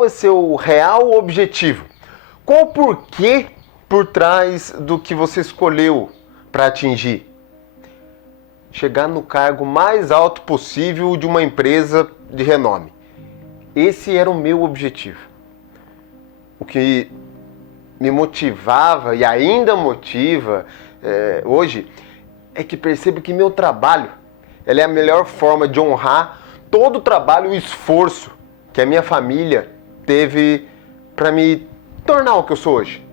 qual é seu real objetivo? Qual o porquê por trás do que você escolheu para atingir? Chegar no cargo mais alto possível de uma empresa de renome. Esse era o meu objetivo. O que me motivava e ainda motiva hoje é que percebo que meu trabalho é a melhor forma de honrar todo o trabalho e esforço que a minha família teve para me tornar o que eu sou hoje.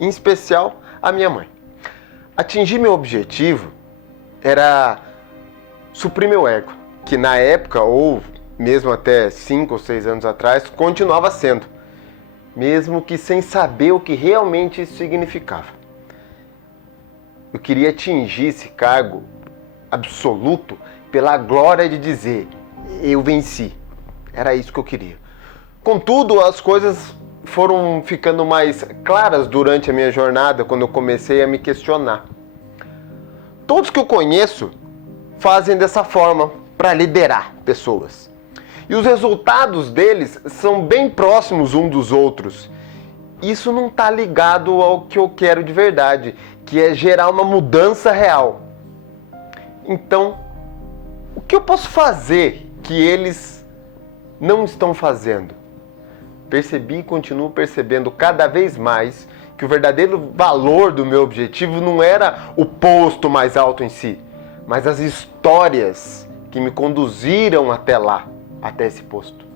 Em especial, a minha mãe. Atingir meu objetivo era suprir meu ego, que na época, ou mesmo até 5 ou 6 anos atrás, continuava sendo, mesmo que sem saber o que realmente isso significava. Eu queria atingir esse cargo absoluto pela glória de dizer, eu venci. Era isso que eu queria. Contudo, as coisas foram ficando mais claras durante a minha jornada, quando eu comecei a me questionar. Todos que eu conheço fazem dessa forma para liderar pessoas. E os resultados deles são bem próximos uns dos outros. Isso não está ligado ao que eu quero de verdade, que é gerar uma mudança real. Então, o que eu posso fazer que eles não estão fazendo? Percebi e continuo percebendo cada vez mais que o verdadeiro valor do meu objetivo não era o posto mais alto em si, mas as histórias que me conduziram até lá, até esse posto.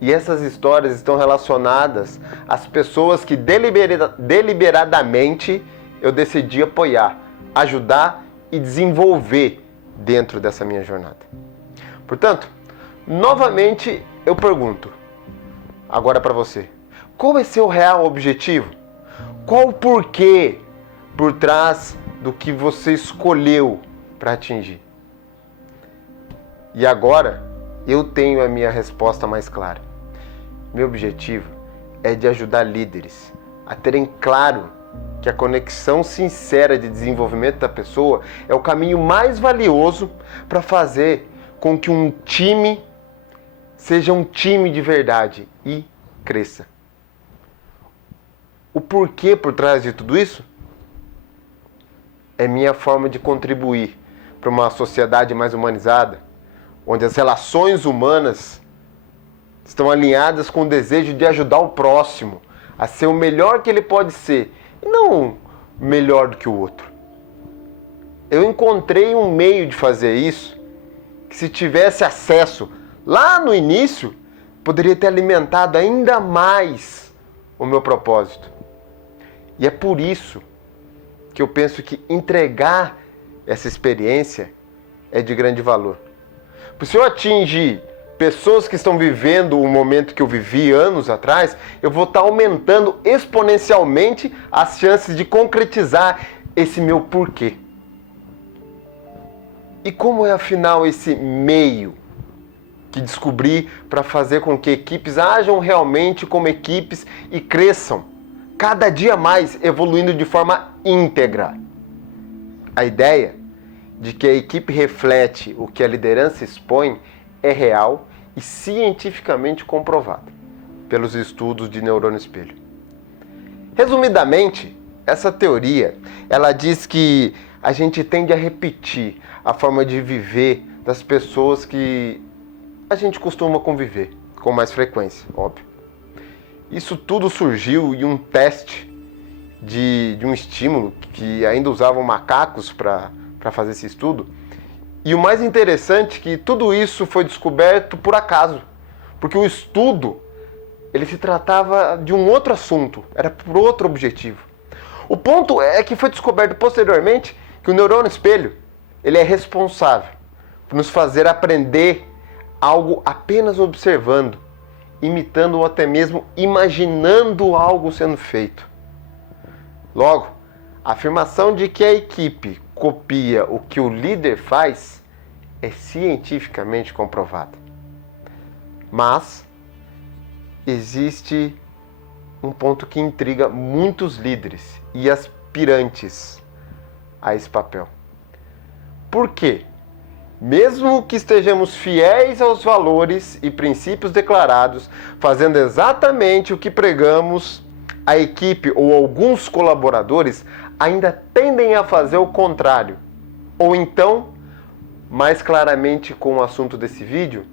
E essas histórias estão relacionadas às pessoas que deliberadamente eu decidi apoiar, ajudar e desenvolver dentro dessa minha jornada. Portanto, novamente eu pergunto, agora para você, qual é seu real objetivo? Qual o porquê por trás do que você escolheu para atingir? E agora eu tenho a minha resposta mais clara. Meu objetivo é de ajudar líderes a terem claro que a conexão sincera de desenvolvimento da pessoa é o caminho mais valioso para fazer com que um time seja um time de verdade e cresça. O porquê por trás de tudo isso? É minha forma de contribuir para uma sociedade mais humanizada, onde as relações humanas estão alinhadas com o desejo de ajudar o próximo a ser o melhor que ele pode ser, e não melhor do que o outro. Eu encontrei um meio de fazer isso, que se tivesse acesso lá no início, poderia ter alimentado ainda mais o meu propósito. E é por isso que eu penso que entregar essa experiência é de grande valor. Porque se eu atingir pessoas que estão vivendo o momento que eu vivi anos atrás, eu vou estar aumentando exponencialmente as chances de concretizar esse meu porquê. E como é afinal esse meio que descobri para fazer com que equipes ajam realmente como equipes e cresçam, cada dia mais evoluindo de forma íntegra? A ideia de que a equipe reflete o que a liderança expõe é real e cientificamente comprovada pelos estudos de neurônio espelho. Resumidamente, essa teoria, ela diz que a gente tende a repetir a forma de viver das pessoas que a gente costuma conviver com mais frequência, óbvio. Isso tudo surgiu em um teste de um estímulo que ainda usavam macacos para fazer esse estudo. E o mais interessante é que tudo isso foi descoberto por acaso, porque o estudo ele se tratava de um outro assunto, era por outro objetivo. O ponto é que foi descoberto posteriormente que o neurônio espelho ele é responsável por nos fazer aprender algo apenas observando, imitando ou até mesmo imaginando algo sendo feito. Logo, a afirmação de que a equipe copia o que o líder faz é cientificamente comprovada. Mas existe um ponto que intriga muitos líderes e aspirantes a esse papel. Por quê? Mesmo que estejamos fiéis aos valores e princípios declarados, fazendo exatamente o que pregamos, a equipe ou alguns colaboradores ainda tendem a fazer o contrário. Ou então, mais claramente com o assunto desse vídeo,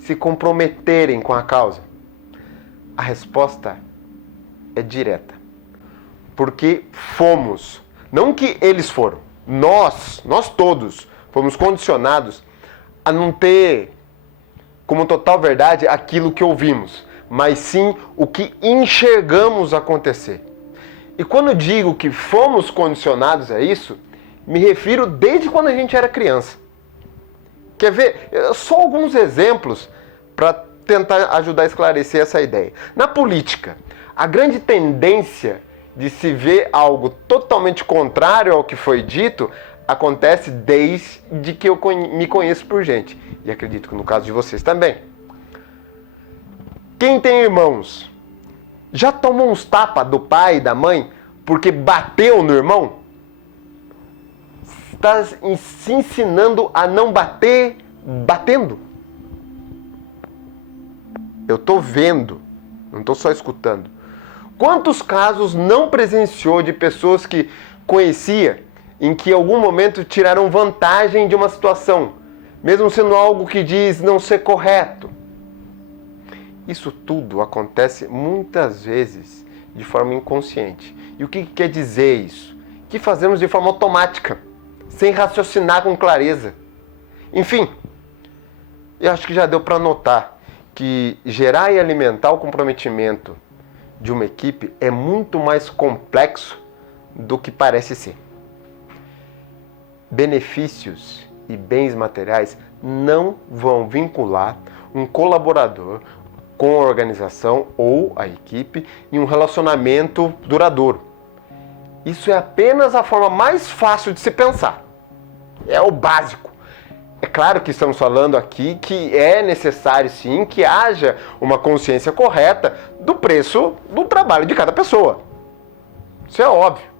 se comprometerem com a causa. A resposta é direta. Porque fomos, não que eles foram, nós todos fomos condicionados a não ter como total verdade aquilo que ouvimos, mas sim o que enxergamos acontecer. E quando digo que fomos condicionados a isso, me refiro desde quando a gente era criança. Quer ver? Só alguns exemplos para tentar ajudar a esclarecer essa ideia. Na política, a grande tendência de se ver algo totalmente contrário ao que foi dito acontece desde que eu me conheço por gente. E acredito que no caso de vocês também. Quem tem irmãos, já tomou uns tapas do pai e da mãe porque bateu no irmão? Está se ensinando a não bater batendo. Eu estou vendo, não estou só escutando. Quantos casos não presenciou de pessoas que conhecia em que em algum momento tiraram vantagem de uma situação, mesmo sendo algo que diz não ser correto? Isso tudo acontece muitas vezes de forma inconsciente. E o que quer dizer isso? Que fazemos de forma automática, sem raciocinar com clareza. Enfim, eu acho que já deu para notar que gerar e alimentar o comprometimento de uma equipe é muito mais complexo do que parece ser. Benefícios e bens materiais não vão vincular um colaborador com a organização ou a equipe em um relacionamento duradouro. Isso é apenas a forma mais fácil de se pensar. É o básico. É claro que estamos falando aqui que é necessário sim que haja uma consciência correta do preço do trabalho de cada pessoa. Isso é óbvio.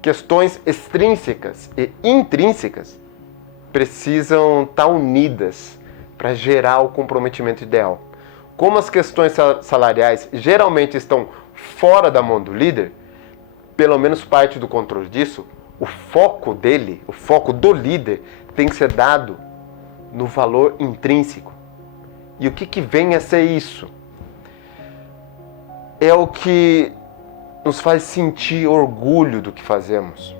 Questões extrínsecas e intrínsecas precisam estar unidas para gerar o comprometimento ideal. Como as questões salariais geralmente estão fora da mão do líder, pelo menos parte do controle disso, o foco dele, o foco do líder, tem que ser dado no valor intrínseco. E o que vem a ser isso? É o que nos faz sentir orgulho do que fazemos.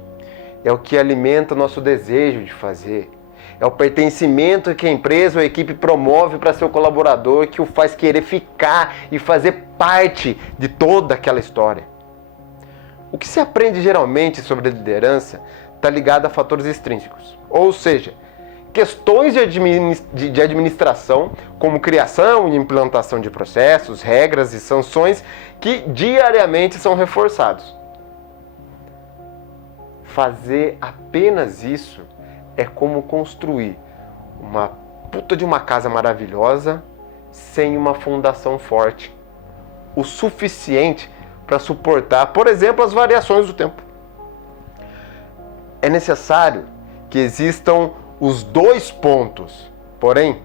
É o que alimenta o nosso desejo de fazer. É o pertencimento que a empresa ou a equipe promove para seu colaborador, que o faz querer ficar e fazer parte de toda aquela história. O que se aprende geralmente sobre liderança está ligado a fatores extrínsecos, ou seja, questões de administração, como criação e implantação de processos, regras e sanções que diariamente são reforçados. Fazer apenas isso é como construir uma puta de uma casa maravilhosa sem uma fundação forte, o suficiente para suportar, por exemplo, as variações do tempo. É necessário que existam os dois pontos, porém,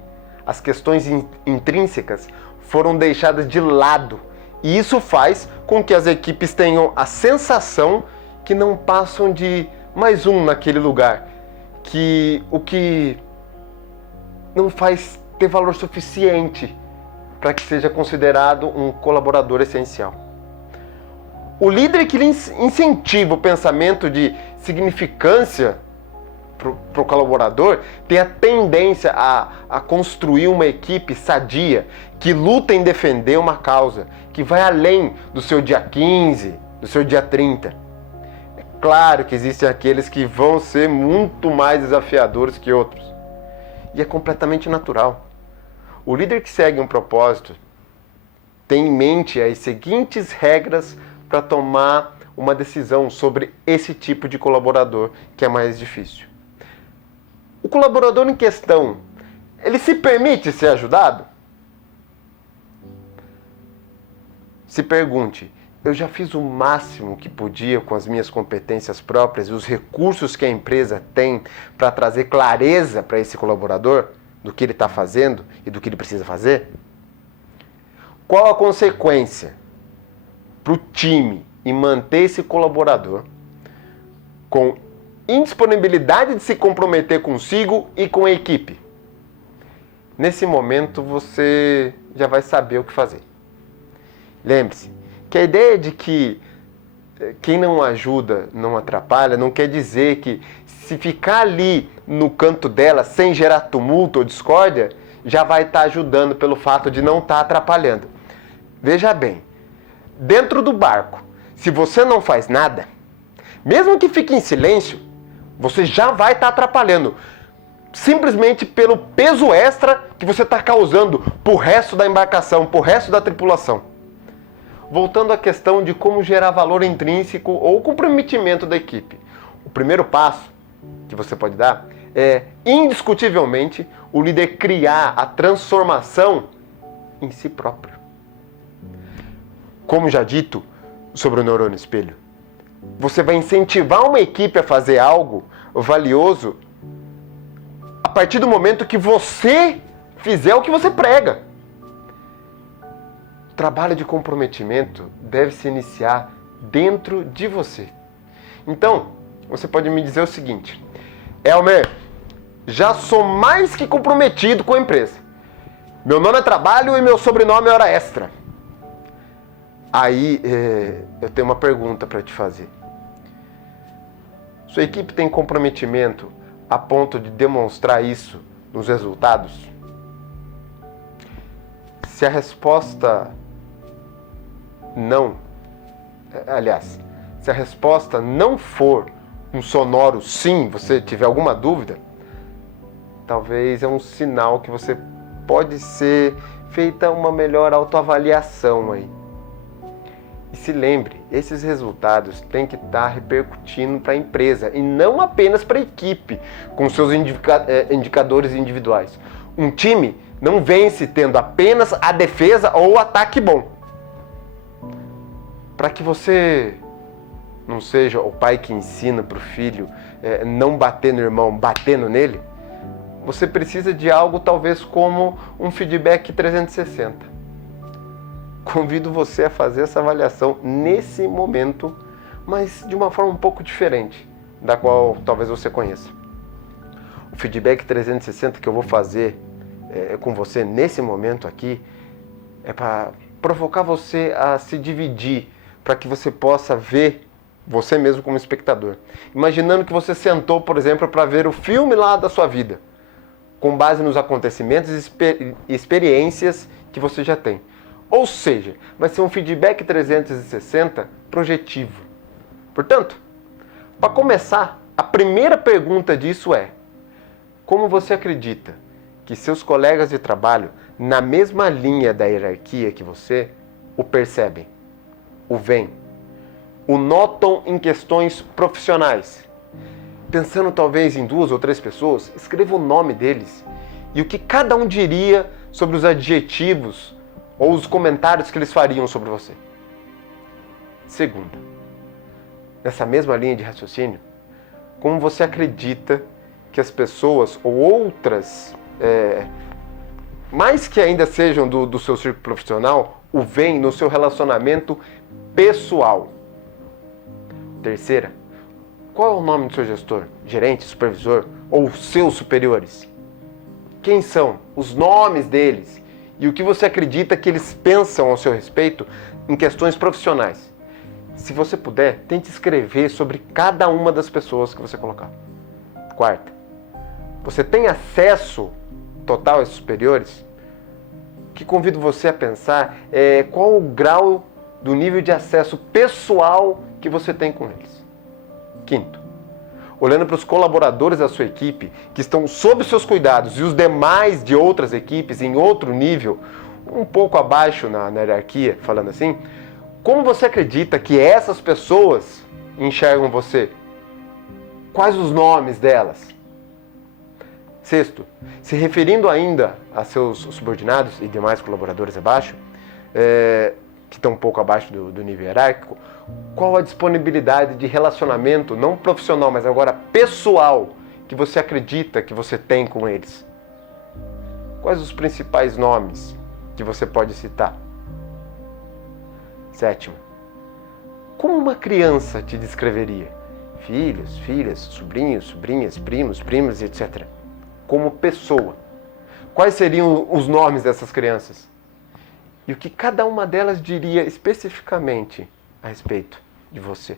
as questões intrínsecas foram deixadas de lado, e isso faz com que as equipes tenham a sensação que não passam de mais um naquele lugar, o que não faz ter valor suficiente para que seja considerado um colaborador essencial. O líder que incentiva o pensamento de significância para o colaborador tem a tendência a construir uma equipe sadia, que luta em defender uma causa, que vai além do seu dia 15, do seu dia 30. É claro que existem aqueles que vão ser muito mais desafiadores que outros. E é completamente natural. O líder que segue um propósito tem em mente as seguintes regras para tomar uma decisão sobre esse tipo de colaborador que é mais difícil. O colaborador em questão, ele se permite ser ajudado? Se pergunte, eu já fiz o máximo que podia com as minhas competências próprias e os recursos que a empresa tem para trazer clareza para esse colaborador do que ele está fazendo e do que ele precisa fazer? Qual a consequência para o time em manter esse colaborador com indisponibilidade de se comprometer consigo e com a equipe? Nesse momento você já vai saber o que fazer. Lembre-se que a ideia de que quem não ajuda não atrapalha não quer dizer que se ficar ali no canto dela sem gerar tumulto ou discórdia, já vai estar ajudando pelo fato de não estar atrapalhando. Veja bem, dentro do barco, se você não faz nada, mesmo que fique em silêncio, você já vai estar atrapalhando, simplesmente pelo peso extra que você está causando para o resto da embarcação, para o resto da tripulação. Voltando à questão de como gerar valor intrínseco ou comprometimento da equipe. O primeiro passo que você pode dar é, indiscutivelmente, o líder criar a transformação em si próprio. Como já dito sobre o neurônio espelho, você vai incentivar uma equipe a fazer algo valioso a partir do momento que você fizer o que você prega. O trabalho de comprometimento deve se iniciar dentro de você. Então, você pode me dizer o seguinte: Elmer, já sou mais que comprometido com a empresa. Meu nome é trabalho e meu sobrenome é hora extra. Aí, eu tenho uma pergunta para te fazer. Sua equipe tem comprometimento a ponto de demonstrar isso nos resultados? Se a resposta não, aliás, se a resposta não for um sonoro sim, você tiver alguma dúvida, talvez é um sinal que você pode ser feita uma melhor autoavaliação aí. E se lembre, esses resultados têm que estar repercutindo para a empresa e não apenas para a equipe, com seus indicadores individuais. Um time não vence tendo apenas a defesa ou o ataque bom. Para que você não seja o pai que ensina para o filho não bater no irmão, batendo nele, você precisa de algo talvez como um feedback 360. Convido você a fazer essa avaliação nesse momento, mas de uma forma um pouco diferente da qual talvez você conheça. O feedback 360 que eu vou fazer com você nesse momento aqui é para provocar você a se dividir, para que você possa ver você mesmo como espectador. Imaginando que você sentou, por exemplo, para ver o filme lá da sua vida, com base nos acontecimentos e experiências que você já tem. Ou seja, vai ser um feedback 360 projetivo. Portanto, para começar, a primeira pergunta disso é: como você acredita que seus colegas de trabalho, na mesma linha da hierarquia que você, o percebem, o veem, o notam em questões profissionais? Pensando talvez em 2 ou 3 pessoas, escreva o nome deles e o que cada um diria sobre os adjetivos ou os comentários que eles fariam sobre você. Segunda, nessa mesma linha de raciocínio, como você acredita que as pessoas ou outras, mais que ainda sejam do seu círculo profissional, o veem no seu relacionamento pessoal? Terceira, qual é o nome do seu gestor, gerente, supervisor ou seus superiores? Quem são os nomes deles? E o que você acredita que eles pensam ao seu respeito em questões profissionais? Se você puder, tente escrever sobre cada uma das pessoas que você colocar. Quarta, você tem acesso total a esses superiores? O que convido você a pensar é qual o grau do nível de acesso pessoal que você tem com eles. Quinto, olhando para os colaboradores da sua equipe que estão sob seus cuidados e os demais de outras equipes em outro nível, um pouco abaixo na hierarquia, falando assim, como você acredita que essas pessoas enxergam você? Quais os nomes delas? Sexto, se referindo ainda a seus subordinados e demais colaboradores abaixo, que estão um pouco abaixo do nível hierárquico, qual a disponibilidade de relacionamento, não profissional, mas agora pessoal, que você acredita que você tem com eles? Quais os principais nomes que você pode citar? 7. Como uma criança te descreveria? Filhos, filhas, sobrinhos, sobrinhas, primos, primas, etc. Como pessoa. Quais seriam os nomes dessas crianças? E o que cada uma delas diria especificamente a respeito de você?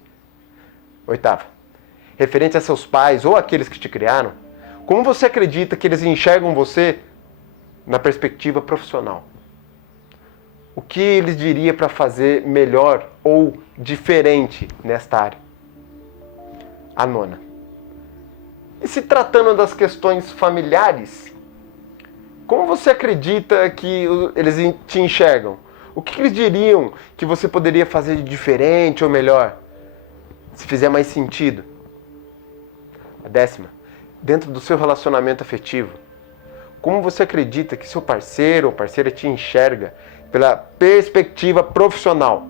8. Referente a seus pais ou aqueles que te criaram, como você acredita que eles enxergam você na perspectiva profissional? O que eles diriam para fazer melhor ou diferente nesta área? A 9. E se tratando das questões familiares, como você acredita que eles te enxergam? O que eles diriam que você poderia fazer de diferente ou melhor? Se fizer mais sentido. A 10. Dentro do seu relacionamento afetivo, como você acredita que seu parceiro ou parceira te enxerga pela perspectiva profissional?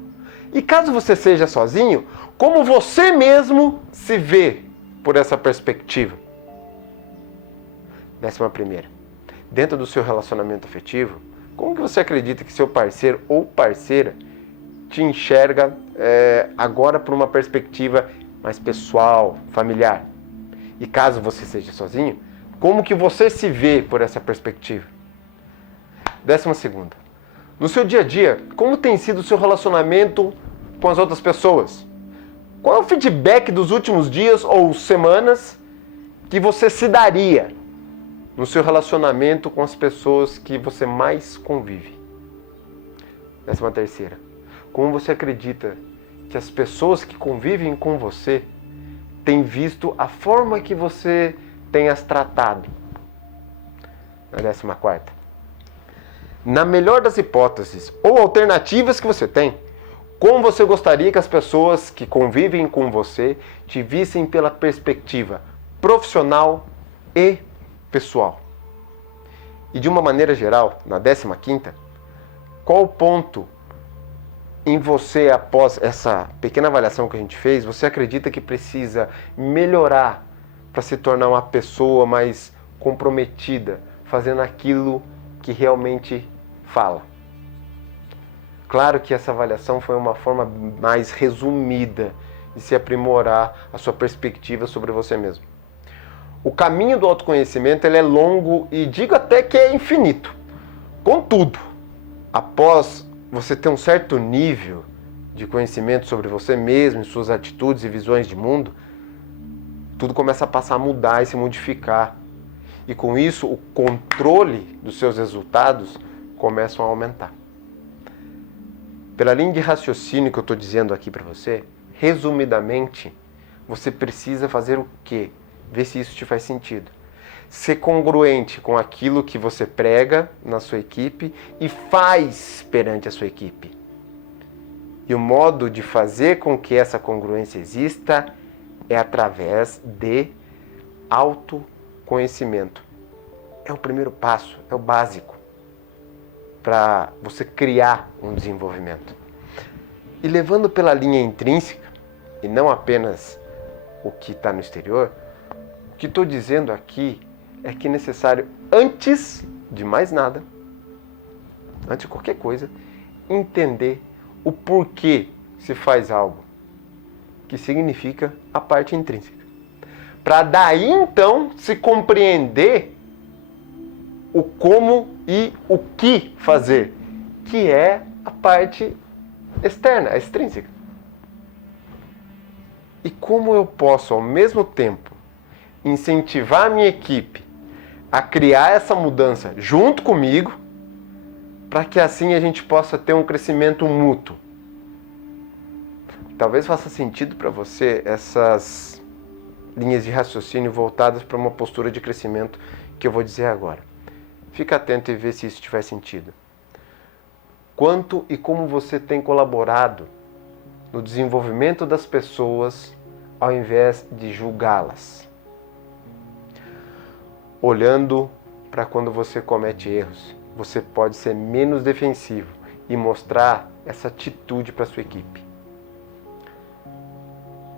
E caso você seja sozinho, como você mesmo se vê por essa perspectiva? 11. Dentro do seu relacionamento afetivo, como que você acredita que seu parceiro ou parceira te enxerga agora por uma perspectiva mais pessoal, familiar? E caso você seja sozinho, como que você se vê por essa perspectiva? 12. No seu dia a dia, como tem sido o seu relacionamento com as outras pessoas? Qual é o feedback dos últimos dias ou semanas que você se daria no seu relacionamento com as pessoas que você mais convive? 13. Como você acredita que as pessoas que convivem com você têm visto a forma que você tem as tratado? 14. Na melhor das hipóteses ou alternativas que você tem, como você gostaria que as pessoas que convivem com você te vissem pela perspectiva profissional e pessoal? E de uma maneira geral, na 15ª, qual o ponto em você, após essa pequena avaliação que a gente fez, você acredita que precisa melhorar para se tornar uma pessoa mais comprometida, fazendo aquilo que realmente fala? Claro que essa avaliação foi uma forma mais resumida de se aprimorar a sua perspectiva sobre você mesmo. O caminho do autoconhecimento ele é longo e digo até que é infinito. Contudo, após você ter um certo nível de conhecimento sobre você mesmo, suas atitudes e visões de mundo, tudo começa a passar a mudar e se modificar. E com isso, o controle dos seus resultados começam a aumentar. Pela linha de raciocínio que eu estou dizendo aqui para você, resumidamente, você precisa fazer o quê? Ver se isso te faz sentido. Ser congruente com aquilo que você prega na sua equipe e faz perante a sua equipe. E o modo de fazer com que essa congruência exista é através de autoconhecimento. É o primeiro passo, é o básico para você criar um desenvolvimento. E levando pela linha intrínseca, e não apenas o que está no exterior, o que estou dizendo aqui é que é necessário, antes de mais nada, antes de qualquer coisa, entender o porquê se faz algo, que significa a parte intrínseca. Para daí então se compreender o como e o que fazer, que é a parte externa, a extrínseca. E como eu posso, ao mesmo tempo, incentivar a minha equipe a criar essa mudança junto comigo, para que assim a gente possa ter um crescimento mútuo. Talvez faça sentido para você essas linhas de raciocínio voltadas para uma postura de crescimento que eu vou dizer agora. Fica atento e vê se isso te faz sentido. Quanto e como você tem colaborado no desenvolvimento das pessoas ao invés de julgá-las? Olhando para quando você comete erros, você pode ser menos defensivo e mostrar essa atitude para sua equipe.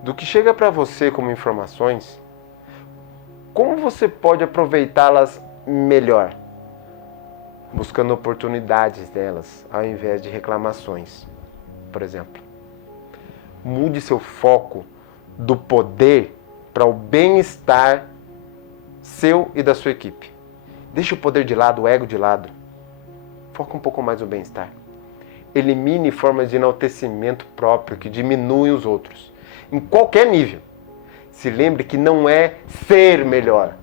Do que chega para você como informações, como você pode aproveitá-las melhor? Buscando oportunidades delas, ao invés de reclamações, por exemplo. Mude seu foco do poder para o bem-estar seu e da sua equipe. Deixe o poder de lado, o ego de lado. Foca um pouco mais no bem-estar. Elimine formas de enaltecimento próprio que diminuem os outros, em qualquer nível. Se lembre que não é ser melhor.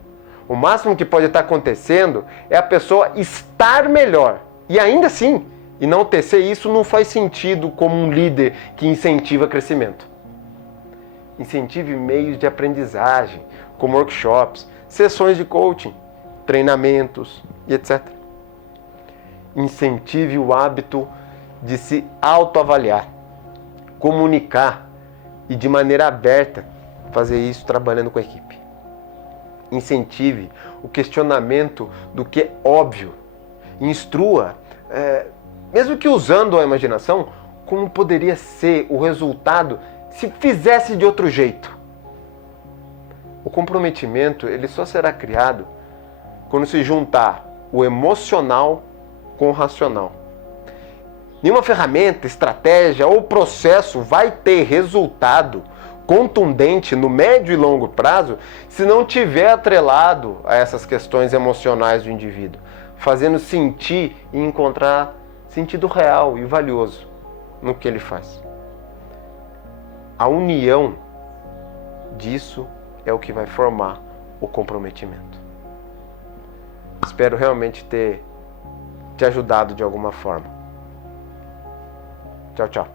O máximo que pode estar acontecendo é a pessoa estar melhor. E ainda assim, enaltecer isso não faz sentido como um líder que incentiva crescimento. Incentive meios de aprendizagem, como workshops, sessões de coaching, treinamentos e etc. Incentive o hábito de se autoavaliar, comunicar e de maneira aberta fazer isso trabalhando com a equipe. Incentive o questionamento do que é óbvio. Instrua, mesmo que usando a imaginação, como poderia ser o resultado se fizesse de outro jeito. O comprometimento ele só será criado quando se juntar o emocional com o racional. Nenhuma ferramenta, estratégia ou processo vai ter resultado contundente no médio e longo prazo se não tiver atrelado a essas questões emocionais do indivíduo, fazendo sentir e encontrar sentido real e valioso no que ele faz. A união disso é o que vai formar o comprometimento. Espero realmente ter te ajudado de alguma forma. Tchau, tchau.